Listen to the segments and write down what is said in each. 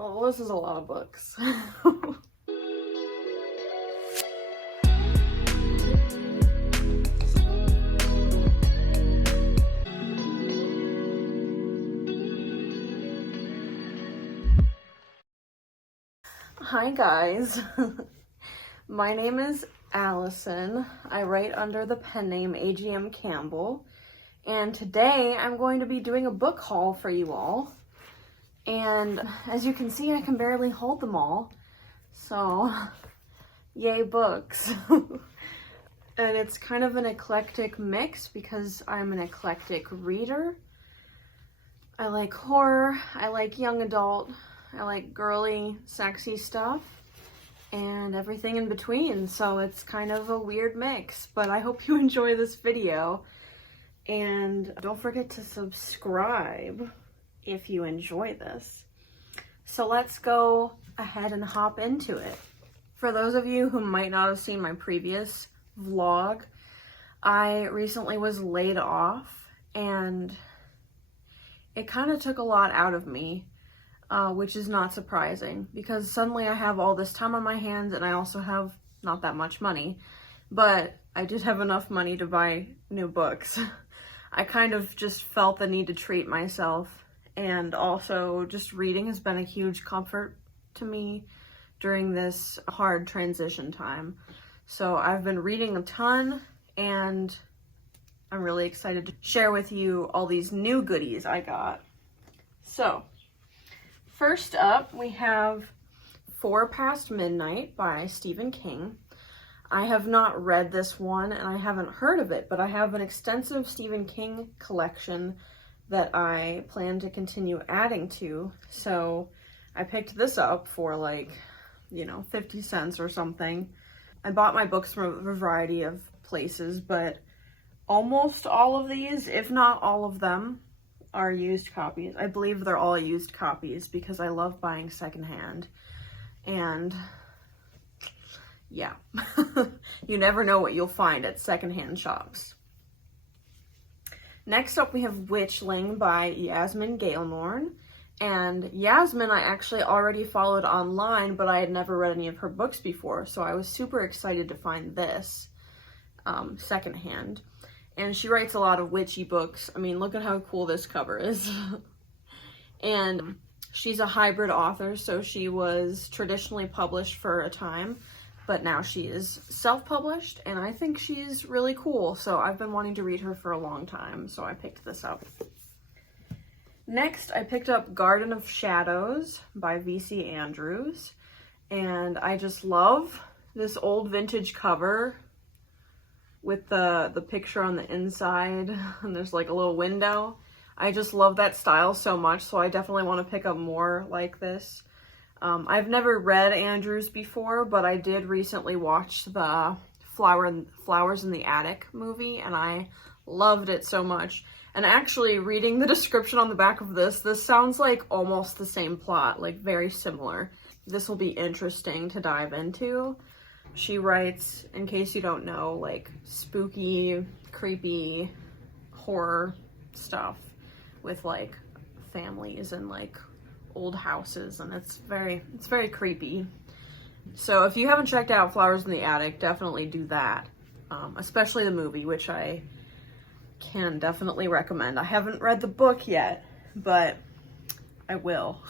Oh, this is a lot of books. Hi guys, my name is Allison. I write under the pen name A.G.M. Campbell, and today I'm going to be doing a book haul for you all. And as you can see, I can barely hold them all, so yay books. And it's kind of an eclectic mix because I'm an eclectic reader. I like horror, I like young adult, I like girly, sexy stuff, and everything in between, so it's kind of a weird mix, but I hope you enjoy this video, and don't forget to subscribe if you enjoy this. So let's go ahead and hop into it. For those of you who might not have seen my previous vlog, I recently was laid off, and it kind of took a lot out of me. Which is not surprising because suddenly I have all this time on my hands and I also have not that much money, but I did have enough money to buy new books. I kind of just felt the need to treat myself, and also just reading has been a huge comfort to me during this hard transition time. So I've been reading a ton, and I'm really excited to share with you all these new goodies I got. So first up, we have 4 Past Midnight by Stephen King. I have not read this one and I haven't heard of it, but I have an extensive Stephen King collection that I plan to continue adding to. So I picked this up for like, 50 cents or something. I bought my books from a variety of places, but almost all of these, if not all of them, are used copies. I believe they're all used copies because I love buying secondhand, and yeah, you never know what you'll find at secondhand shops. Next up, we have Witchling by Yasmin Galemorn, and Yasmin I actually already followed online, but I had never read any of her books before, so I was super excited to find this secondhand. And she writes a lot of witchy books. I mean, look at how cool this cover is. And she's a hybrid author, so she was traditionally published for a time, but now she is self-published, and I think she's really cool. So I've been wanting to read her for a long time, so I picked this up. Next, I picked up Garden of Shadows by V.C. Andrews, and I just love this old vintage cover with the picture on the inside, and there's like a little window. I just love that style so much, so I definitely want to pick up more like this. I've never read Andrews before, but I did recently watch the Flowers in the Attic movie, and I loved it so much. And actually, reading the description on the back of this sounds like almost the same plot, like very similar. This will be interesting to dive into. She writes, in case you don't know, like spooky, creepy horror stuff with like families and like old houses, and it's very creepy. So if you haven't checked out Flowers in the Attic, definitely do that. Especially the movie, which I can definitely recommend. I haven't read the book yet, but I will.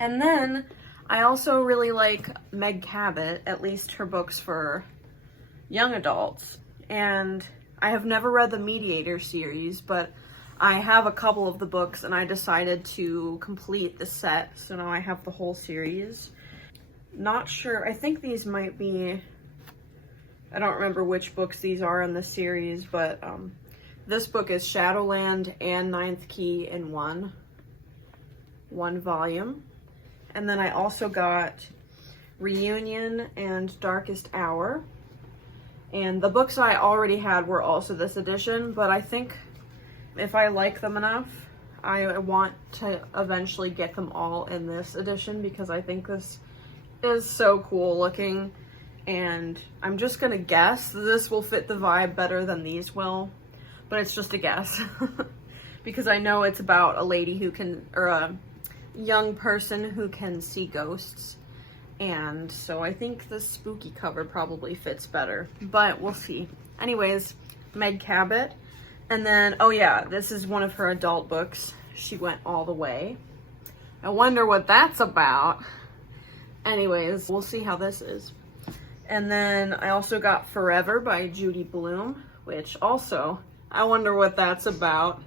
And then I also really like Meg Cabot, at least her books for young adults. And I have never read the Mediator series, but I have a couple of the books, and I decided to complete the set, so now I have the whole series. Not sure, I think these might be, I don't remember which books these are in the series, but this book is Shadowland and Ninth Key in one volume. And then I also got Reunion and Darkest Hour. And the books I already had were also this edition, but I think if I like them enough, I want to eventually get them all in this edition because I think this is so cool looking. And I'm just gonna guess this will fit the vibe better than these will, but it's just a guess. Because I know it's about a lady who can, or young person who can see ghosts. And so I think the spooky cover probably fits better, but we'll see. Anyways, Meg Cabot. And then, oh yeah, this is one of her adult books. She Went All the Way. I wonder what that's about. Anyways, we'll see how this is. And then I also got Forever by Judy Blume, which also, I wonder what that's about.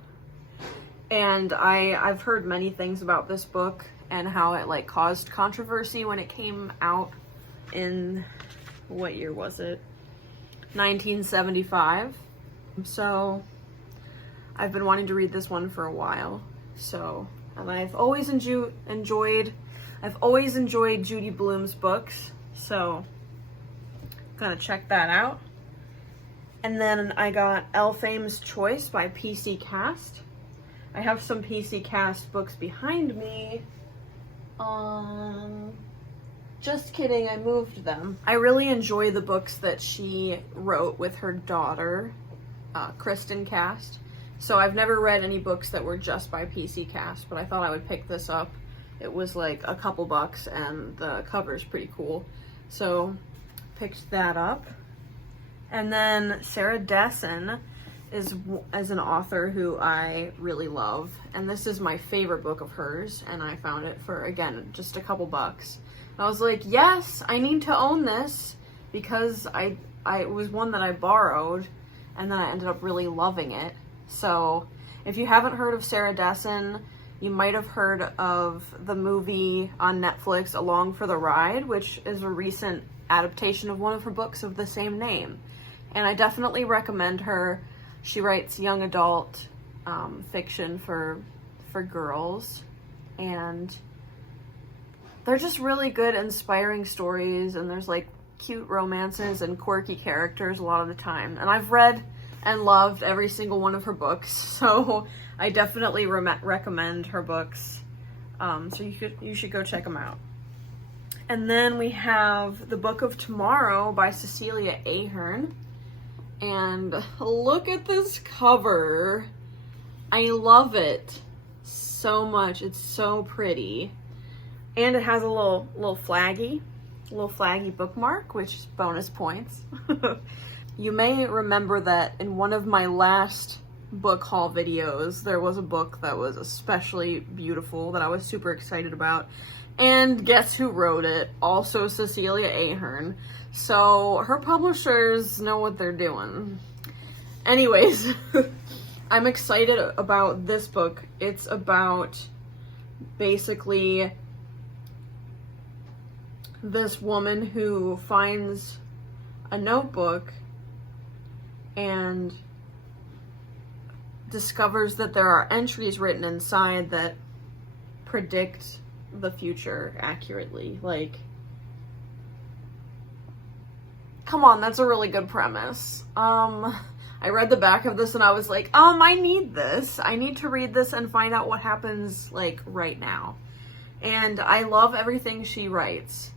And I've heard many things about this book and how it like caused controversy when it came out in, what year was it? 1975. So I've been wanting to read this one for a while. So, and I've always enjoyed Judy Blume's books. So gonna check that out. And then I got Elfame's Choice by PC Cast. I have some PC Cast books behind me. Just kidding, I moved them. I really enjoy the books that she wrote with her daughter, Kristen Cast. So I've never read any books that were just by PC Cast, but I thought I would pick this up. It was like a couple bucks and the cover's pretty cool. So picked that up. And then Sarah Dessen is an author who I really love, and this is my favorite book of hers, and I found it for, again, just a couple bucks. I was like, yes, I need to own this, because it was one that I borrowed, and then I ended up really loving it. So if you haven't heard of Sarah Dessen, you might have heard of the movie on Netflix, Along for the Ride, which is a recent adaptation of one of her books of the same name. And I definitely recommend her. She writes young adult fiction for girls, and they're just really good, inspiring stories, and there's like cute romances and quirky characters a lot of the time. And I've read and loved every single one of her books, so I definitely recommend her books. So you should go check them out. And then we have The Book of Tomorrow by Cecilia Ahern. And look at this cover. I love it so much. It's so pretty. And it has a little flaggy bookmark, which is bonus points. You may remember that in one of my last book haul videos, there was a book that was especially beautiful that I was super excited about. And guess who wrote it? Also Cecilia Ahern. So her publishers know what they're doing. Anyways, I'm excited about this book. It's about basically this woman who finds a notebook and discovers that there are entries written inside that predict the future accurately. Like, come on, that's a really good premise. I read the back of this and I was like, I need this. I need to read this and find out what happens, like, right now. And I love everything she writes.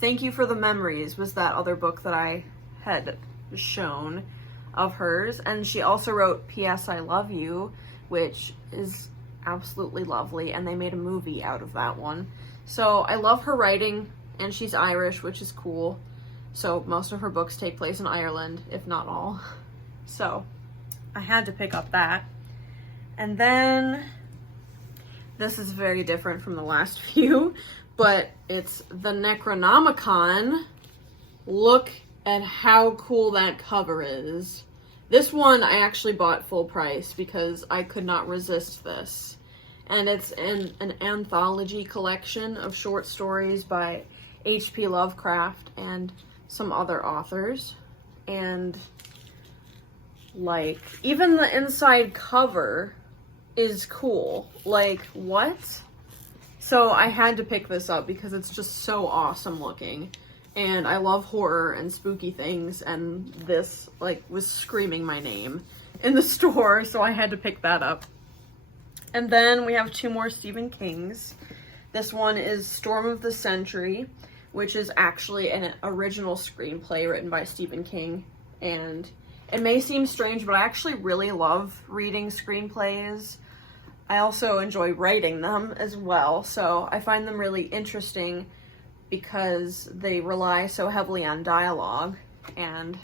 Thank You for the Memories was that other book that I had shown of hers. And she also wrote P.S. I Love You, which is absolutely lovely, and they made a movie out of that one. So I love her writing, and she's Irish, which is cool. So most of her books take place in Ireland, if not all. So I had to pick up that. And then this is very different from the last few, but it's the Necronomicon. Look at how cool that cover is. This one I actually bought full price because I could not resist this. And it's in an anthology collection of short stories by H.P. Lovecraft and some other authors. And like, even the inside cover is cool. Like, what? So I had to pick this up because it's just so awesome looking. And I love horror and spooky things, and this, like, was screaming my name in the store, so I had to pick that up. And then we have two more Stephen Kings. This one is Storm of the Century, which is actually an original screenplay written by Stephen King. And it may seem strange, but I actually really love reading screenplays. I also enjoy writing them as well, so I find them really interesting because they rely so heavily on dialogue, and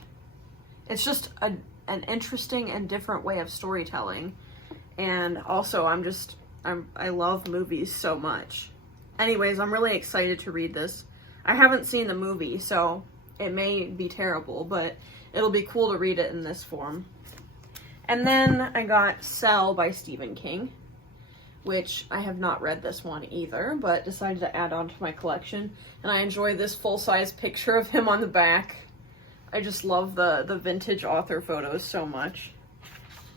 it's just an interesting and different way of storytelling. And also, I love movies so much. Anyways, I'm really excited to read this. I haven't seen the movie, so it may be terrible, but it'll be cool to read it in this form. And then I got Cell by Stephen King, which I have not read this one either, but decided to add on to my collection. And I enjoy this full-size picture of him on the back. I just love the vintage author photos so much.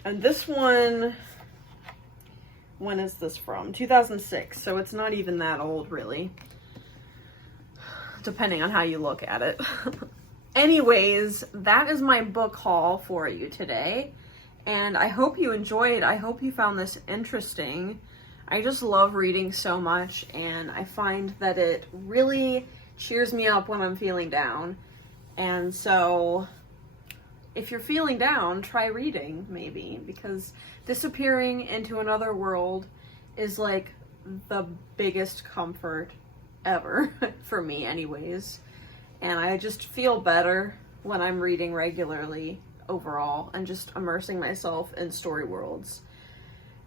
And this one, when is this from? 2006, so it's not even that old, really. Depending on how you look at it. Anyways, that is my book haul for you today. And I hope you enjoyed. I hope you found this interesting. I just love reading so much, and I find that it really cheers me up when I'm feeling down. And so, if you're feeling down, try reading, maybe, because disappearing into another world is like the biggest comfort ever, for me anyways. And I just feel better when I'm reading regularly overall and just immersing myself in story worlds.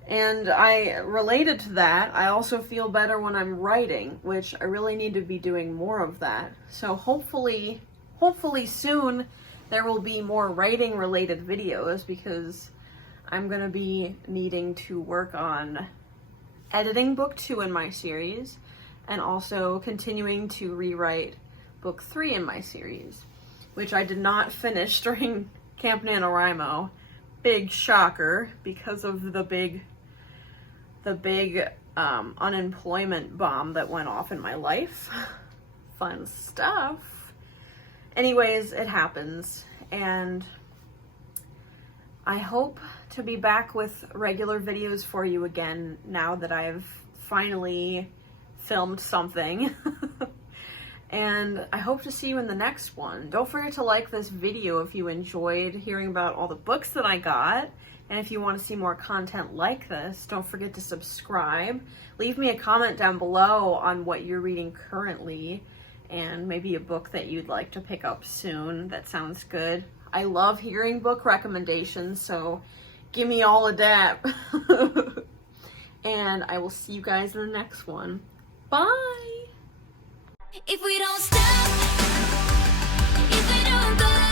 And I, related to that, I also feel better when I'm writing, which I really need to be doing more of that. So hopefully soon there will be more writing related videos, because I'm gonna be needing to work on editing book 2 in my series and also continuing to rewrite book 3 in my series, which I did not finish during Camp Nanowrimo. Big shocker, because of the big unemployment bomb that went off in my life. Fun stuff. Anyways, it happens, and I hope to be back with regular videos for you again now that I've finally filmed something. And I hope to see you in the next one. Don't forget to like this video if you enjoyed hearing about all the books that I got. And if you want to see more content like this, don't forget to subscribe. Leave me a comment down below on what you're reading currently, and maybe a book that you'd like to pick up soon. That sounds good. I love hearing book recommendations, so give me all of that. And I will see you guys in the next one. Bye! If we don't stop, if we don't go